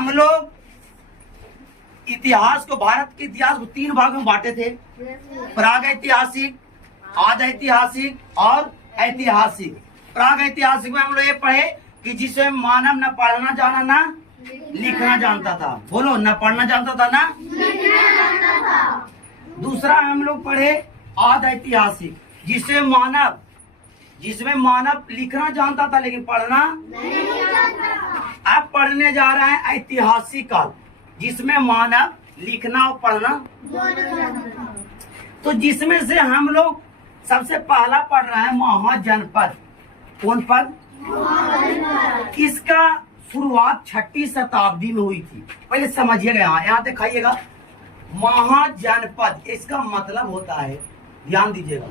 हम लोग इतिहास को, भारत के इतिहास को 3 भाग में बांटे थे, प्राग ऐतिहासिक, आद ऐतिहासिक और ऐतिहासिक। प्राग ऐतिहासिक में हम लोग ये पढ़े कि जिसमें मानव न पढ़ना जाना ना लिखना जानता था। बोलो, न पढ़ना जानता था ना लिखना जानता था। दूसरा हम लोग पढ़े आद ऐतिहासिक, जिसमें मानव लिखना जानता था लेकिन पढ़ना नहीं जानता था। अब पढ़ने जा रहे हैं ऐतिहासिक काल, जिसमें मानव लिखना और पढ़ना जानता था। तो जिसमें से हम लोग सबसे पहला पढ़ रहे हैं महाजनपद। कौन पद? इसका शुरुआत 6ठी शताब्दी में हुई थी। पहले समझिएगा, यहाँ दिखाइएगा। महाजनपद, इसका मतलब होता है, ध्यान दीजिएगा,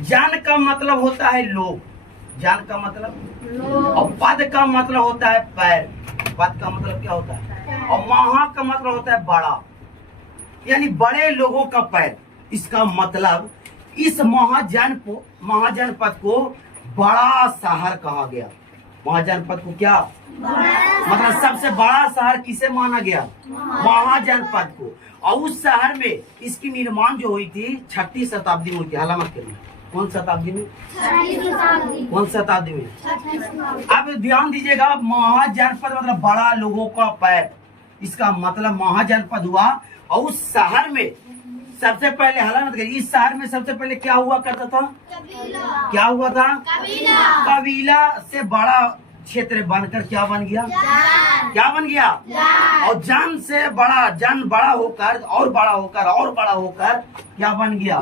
जन का मतलब होता है लोग, जन का मतलब, और पद का मतलब होता है पैर। पद का मतलब क्या होता है? और महा का मतलब होता है बड़ा, यानी बड़े लोगों का पैर। इसका मतलब इस महाजनपद को बड़ा शहर कहा गया। महाजनपद को क्या मतलब सबसे बड़ा शहर किसे माना गया? महाजनपद को। और उस शहर में इसकी निर्माण जो हुई थी 6ठी शताब्दी में हुई थी। हाला मत करिए, कौन शताब्दी में? कौन शताब्दी में? अब ध्यान दीजिएगा, महाजनपद मतलब बड़ा लोगों का पैर। इसका मतलब महाजनपद हुआ। और उस शहर में सबसे पहले, हाला मत करिए, इस शहर में सबसे पहले क्या हुआ करता था? क्या हुआ था? कबीला से बड़ा क्षेत्र बनकर क्या बन गया? क्या बन गया? और जन से बड़ा, जन बड़ा होकर और बड़ा होकर और बड़ा होकर क्या बन गया?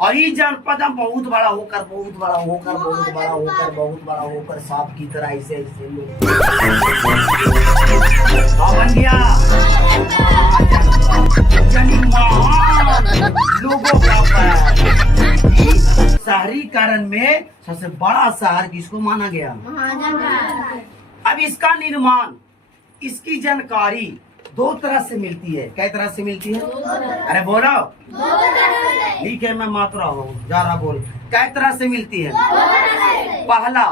और ये जनपद बहुत बड़ा होकर बहुत बड़ा होकर बहुत बड़ा होकर बहुत बड़ा होकर सांप की तरह ऐसे ऐसे बन गया। लोगों का शहरीकरण में सबसे बड़ा शहर किसको माना गया? अब इसका निर्माण, इसकी जानकारी 2 तरह से मिलती है। कई तरह से मिलती है? अरे बोलो, ठीक है, मैं मात्रा हूँ, जा रहा बोल। कई तरह से मिलती है? पहला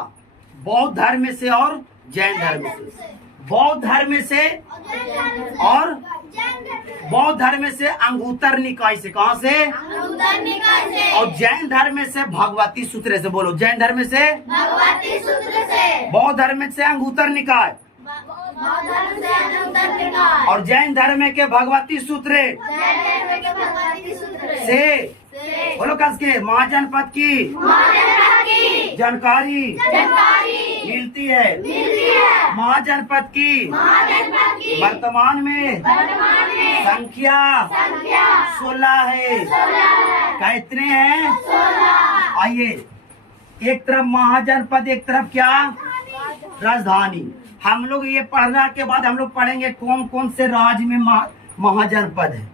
बौद्ध धर्म से और जैन धर्म से। बौद्ध धर्म से और बौद्ध धर्म से अंगुत्तर निकाय से। कहाँ से? अंगुत्तर निकाय से। और जैन धर्म से भगवती सूत्र से। बोलो, जैन धर्म से भगवती सूत्र से। बौद्ध धर्म से अंगुत्तर निकाय और जैन धर्म के भगवती सूत्र से। बोलो कस के, महाजनपद की जानकारी मिलती है। महाजनपद की वर्तमान में संख्या 16 है। कितने हैं? आइए, एक तरफ महाजनपद, एक तरफ क्या? राजधानी। हम लोग ये पढ़ने के बाद हम लोग पढ़ेंगे कौन कौन से राज्य में महाजनपद है।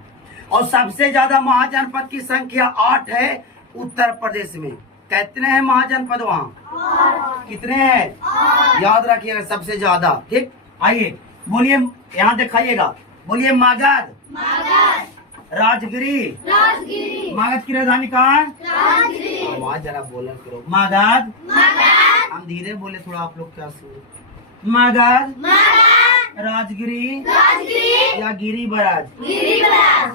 और सबसे ज्यादा महाजनपद की संख्या 8 है उत्तर प्रदेश में। कितने हैं महाजनपद वहाँ? कितने हैं? याद रखिएगा, सबसे ज्यादा। ठीक, आइए बोलिए, यहाँ दिखाइएगा। बोलिए, मगध, राजगिरी। मगध की राजधानी कहाँ है? आवाज जरा बोला करो। मगध। हम धीरे बोले थोड़ा, आप लोग क्या सुन? मगध, राजगिरी या गिरिराज।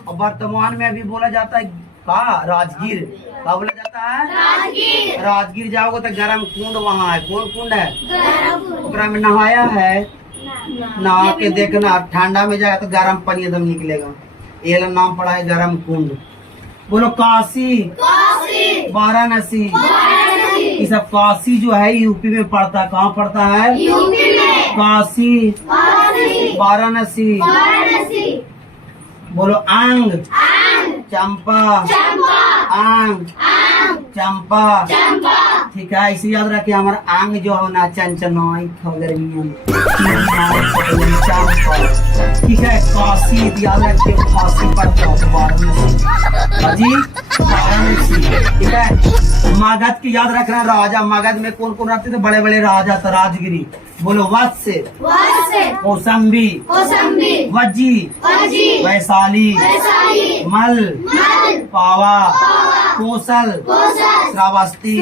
और वर्तमान में अभी बोला जाता है का राजगीर। क्या बोला जाता है? राजगीर जाओगे तो गरम कुंड वहाँ है। कौन कुंड है? ओकरा में नहाया है? नहा के देखना, ठंडा में जाएगा तो गरम पानी एकदम निकलेगा। ये नाम पड़ा है गरम कुंड। बोलो, काशी, वाराणसी। ये सब काशी जो है यूपी में पड़ता है। कहाँ पड़ता है? यूपी में। काशी, वाराणसी। बोलो, अंग, चंपा, आंग, चंपा। ठीक है, इसे याद रखिए। हमारा आंग जो है ना चंचनाई गर्मी। ठीक है, काशी याद रखिए, काशी पड़ता है वाराणसी। ठीक है, मगध की याद रखना। राजा मगध में कौन कौन रहते थे? बड़े बड़े राजा था। राजगिरी। बोलो, वत्स, कौसंबी, वज्जी, वैशाली, मल, पावा, कोसल, श्रावस्ती।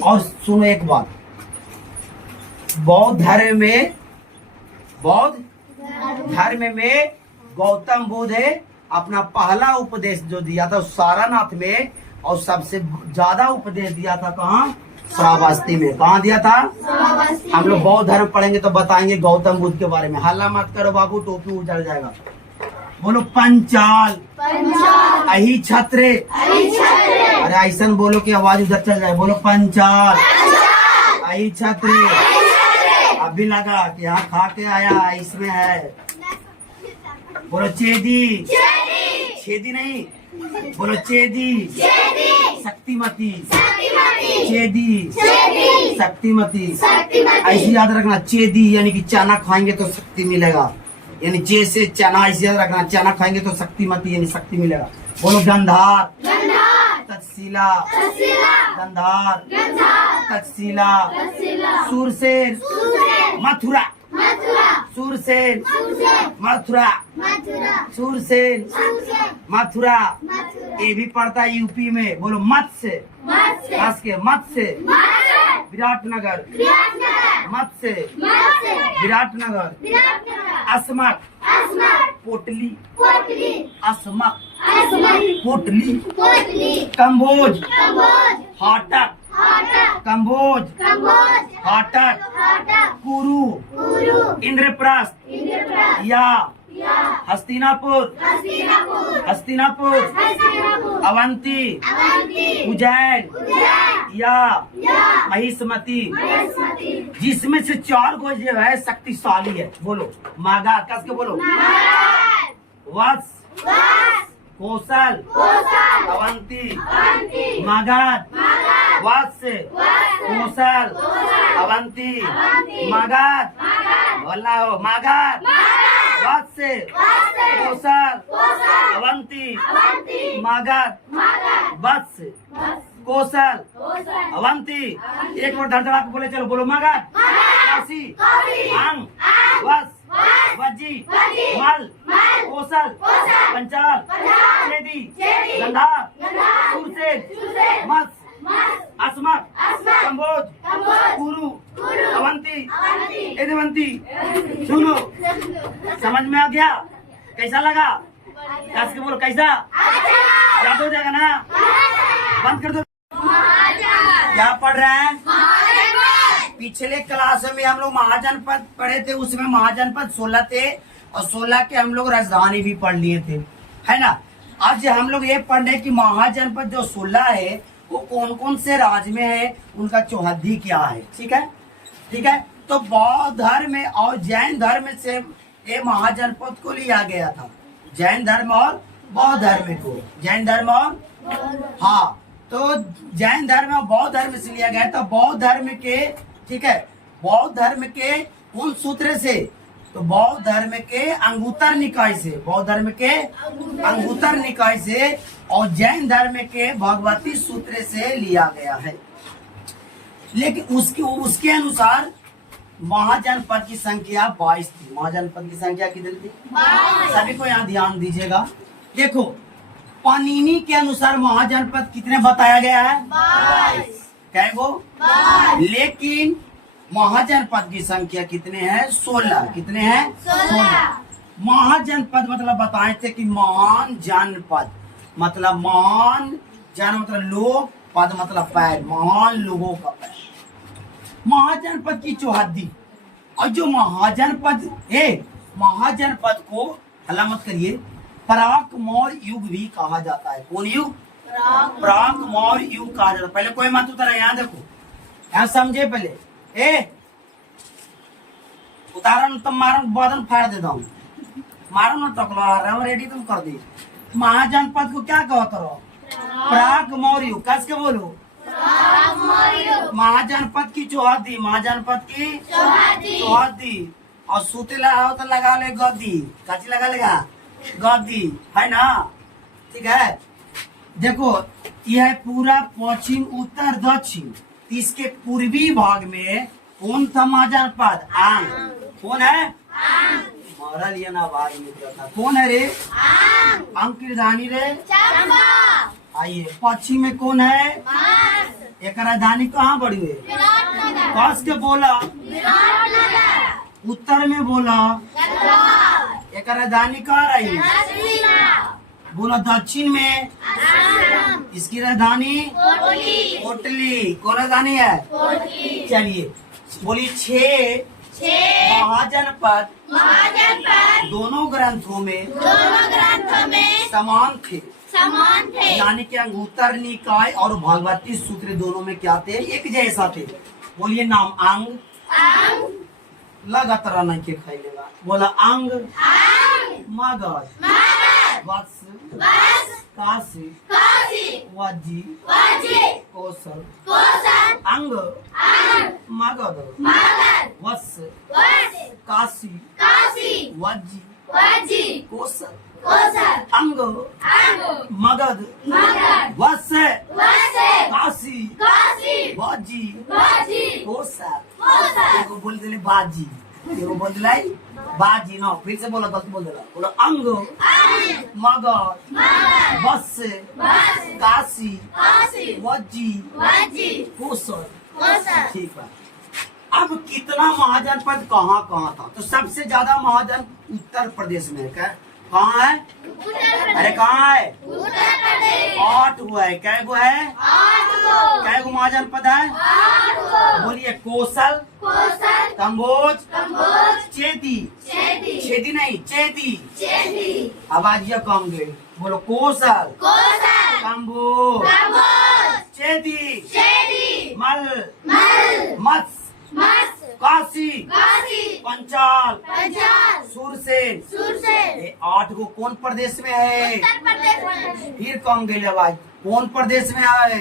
और सुनो एक बात, बौद्ध धर्म में, बौद्ध धर्म में गौतम बुद्ध है अपना पहला उपदेश जो दिया था सारनाथ में, और सबसे ज्यादा उपदेश दिया था कहाँ? श्रावस्ती में। कहाँ दिया था? हम लोग बौद्ध धर्म पढ़ेंगे तो बताएंगे गौतम बुद्ध के बारे में। हल्ला मत करो बाबू, टोपी उजड़ जाएगा। बोलो पंचाल, अहि छत्रे। अरे ऐसा बोलो कि आवाज उधर चल जाए। बोलो पंचाल, अहि छत्रे। अभी लगा कि यहाँ खा के आया इसमें है। बोलो चेदी, छेदी नहीं, बोलो चेदी, शक्तिमती, चेदी, शक्तिमती। ऐसी याद रखना, चेदी यानी कि चना खाएंगे तो शक्ति मिलेगा, यानी चे से चना, ऐसे याद रखना, चना खाएंगे तो शक्तिमती यानी शक्ति मिलेगा। बोलो गंधार, तक्षशिला, गंधार, तक्षशिला। सूरसेन, मथुरा, सूरसेन, मथुरा, सूरसेन, मथुरा। ये भी पड़ता है यूपी में। बोलो मत्स्य, खास के मत्स्य, विराटनगर, मत्स्य, विराटनगर। अस्मक, पोटली, अस्मक, पोटली। कंबोज, हाटक, कंबोज, हाटक। कुरु, इंद्रप्रस्थ, या हस्तिनापुर, हस्तिनापुर। अवंती, उज्जैन, या महिष्मती। जिसमें से 4 गो जो है शक्तिशाली है। बोलो मागा, कस के बोलो। वत्स, कौशल, अवंती, मगध, वत्स, कौशल, अवंती, मगध। बोलना हो, मगध, वत्स, कौशल, अवंती, मगध, वत्स, कौशल, अवंती। एक बार धड़धड़ा के बोले चलो। बोलो मगध, काशी, अंग, वत्स, वज्जी, मल, कौशल, पंचाल, चेदी, गंधार, सूरसेन, मत्स्य, अस्मक, कंबोज, कुरु, अवंती, यदुवंती। सुनो, समझ में आ गया? कैसा लगा? कस के बोलो कैसा? याद हो जाएगा ना? बंद कर दो। क्या पढ़ रहे हैं? पिछले क्लास में हम लोग महाजनपद पढ़े थे, उसमें महाजनपद 16 थे और 16 के हम लोग राजधानी भी पढ़ लिए थे, है ना। आज हम लोग ये पढ़ रहे कि महाजनपद जो 16 है वो कौन कौन से राज्य में है, उनका चौहद्दी क्या है। ठीक है, ठीक है। तो बौद्ध धर्म और जैन धर्म से ये महाजनपद को लिया गया था। जैन धर्म और बौद्ध धर्म को, जैन धर्म और हाँ, तो जैन धर्म और बौद्ध धर्म से लिया गया। तो बौद्ध धर्म के, ठीक है, बौद्ध धर्म के कौन सूत्र से? तो बौद्ध धर्म के अंगुत्तर निकाय से, बौद्ध धर्म के अंगुत्तर निकाय से, और जैन धर्म के भगवती सूत्र से लिया गया है। लेकिन उसके अनुसार महाजनपद की संख्या 22 थी। महाजनपद की संख्या कितनी थी? 22। सभी को यहाँ ध्यान दीजिएगा। देखो पाणिनि के अनुसार महाजनपद कितने बताया गया है? 22। क्या वो? 22। लेकिन महाजनपद की संख्या कितने हैं? 16। कितने हैं? 16। महाजनपद मतलब बताए थे कि महान जनपद, मतलब महान जन मतलब लोग, पद मतलब पैर, महान लोगों का पैर। महाजनपद की चौहद्दी, और जो महाजनपद है, महाजनपद को हल्ला मत करिए, प्राक मौर्य युग भी कहा जाता है। कौन युग? प्राक मौर्य युग कहा जाता है। पहले कोई मत उतरा, यहाँ देखो, यहाँ समझे पहले। उदाहरण तुम मारो, बदन फाड़ देता हूँ, मारो ना टकला, रेडी तुम कर दी। महाजनपद को क्या कहते रहो? प्राक मौर्य युग। कस के बोलो, महाजनपद की चौहद्दी, महाजनपद की चौहद्दी। और सुतेला हो तो लगा ले गद्दी, काची लगा लेगा गद्दी, है ना। ठीक है, देखो यह पूरा पश्चिम उत्तर दक्षिण, इसके पूर्वी भाग में कौन था महाजनपद? आंग। कौन है? हमारा लिए ना भाग में था। कौन है रे? आंग की राजधानी रे। आइए, पश्चिम में कौन है? एक राजधानी कहाँ बड़ी है? कस के बोला। उत्तर में बोला। एक राजधानी कहाँ रही? बोला दक्षिण में इसकी राजधानी कोटली। कौन राजधानी है? चलिए बोलिए 6 महाजनपद दोनों ग्रंथों में समान थे। यानी कि अंगुत्तर निकाय और भगवती सूत्र दोनों में क्या थे? एक जैसा थे। बोलिए नाम अंग लगातार नहीं के खाइएगा। बोला अंग मगध वत्स काशी वज्जी कौशल अंग मगध वत्स काशी वज्जी कौशल अंग मगध वत्स काशी वज्जी कौशल। एगो बोल दिले बाजी, एगो बोल दिला बाजी। ना फिर से बोला, गलत बोल दिला। बोलो अंग मगध वत्स काशी वज्जी कौशल। ठीक है। अब कितना महाजनपद कहाँ कहाँ था? तो सबसे ज्यादा महाजन उत्तर प्रदेश में है। क्या कहाँ है? अरे कहाँ है? 8 हुआ है। क्या गो है? 8 गो महाजनपद है। बोलिए कौशल कंबोज छेदी नहीं चेदी। आवाज ये कम गई। बोलो कौशल कंबोज छेदी मल मत्स्य काशी पंचाल सुरसेन। ये 8 गो कौन प्रदेश में है? फिर कम गई आवाज। कौन प्रदेश में है?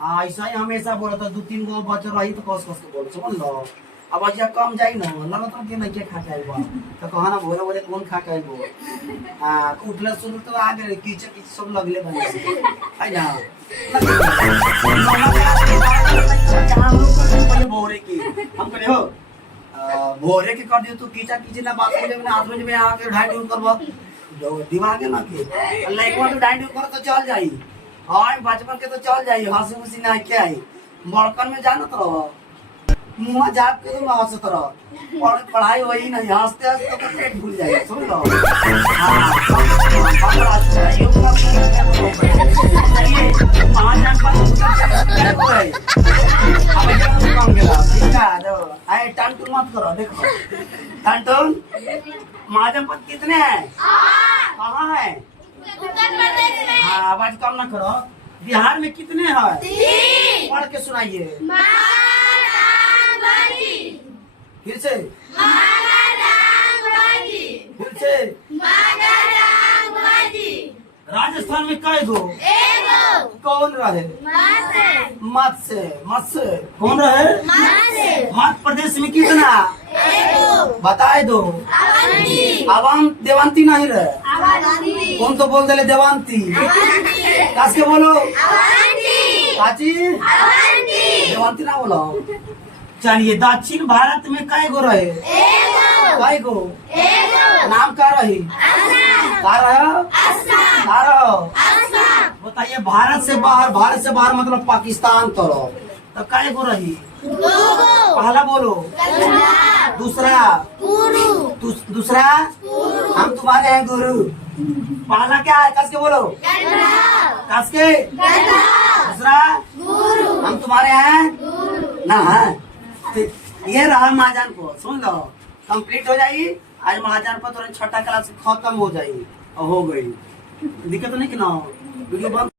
हाँ ऐसा ही हमेशा बोला था। 2-3 गो बच रही तो कस के बोल समझ लो। अब आज कम जाई ना लगा तो के नहीं के खा के बा तो कहा ना बोले बोले कौन खा के बो। हां उठला सुन तो आ गए कीचड़ की सब लगले बने है ना। हम लोग को बोरे की हम करे हो भोरे के कर दियो तो कीचड़ ना बात में मैंने 8 बजे में आके ढाई ड्यूट करबो दिमाग है ना के अल्लाह एक बार ढाई ड्यूट कर तो चल जाई। हां बचपन के तो चल जाई हंसी खुशी ना के आई बड़कन में जानत रहो मुँह जाप के तुम हंसत रहो और पढ़ाई वही नहीं हंसते हंसते तो पेट भूल जाएगा समझ लो। टन मत करो देखो टन महाजनपद कितने हैं? कहाँ है? हाँ आवाज कम ना करो। बिहार में कितने हैं? पढ़ के सुनाइए फिर से राजस्थान में कई गो कौन रहे? मत्स्य कौन रहे? मध्य प्रदेश में कितना? बताए दो। अवाम देवंती नहीं रहे। कौन तो बोल दे देवंती कस के बोलो काची देवंती ना बोलो। चलिए दक्षिण भारत में कई गो रहे? कई गो नाम का रही? बताइए भारत से बाहर मतलब पाकिस्तान तो कई गो रही? पहला बोलो दूसरा हम तुम्हारे हैं गुरु। पहला क्या है? कस के बोलो कस के। दूसरा हम तुम्हारे हैं ना है। ये रहा महाजनपद सुन लो कंप्लीट हो जाएगी। आज महाजनपद और 6टा क्लास खत्म हो जाएगी और हो गई। दिक्कत नहीं कि ना वीडियो बंद।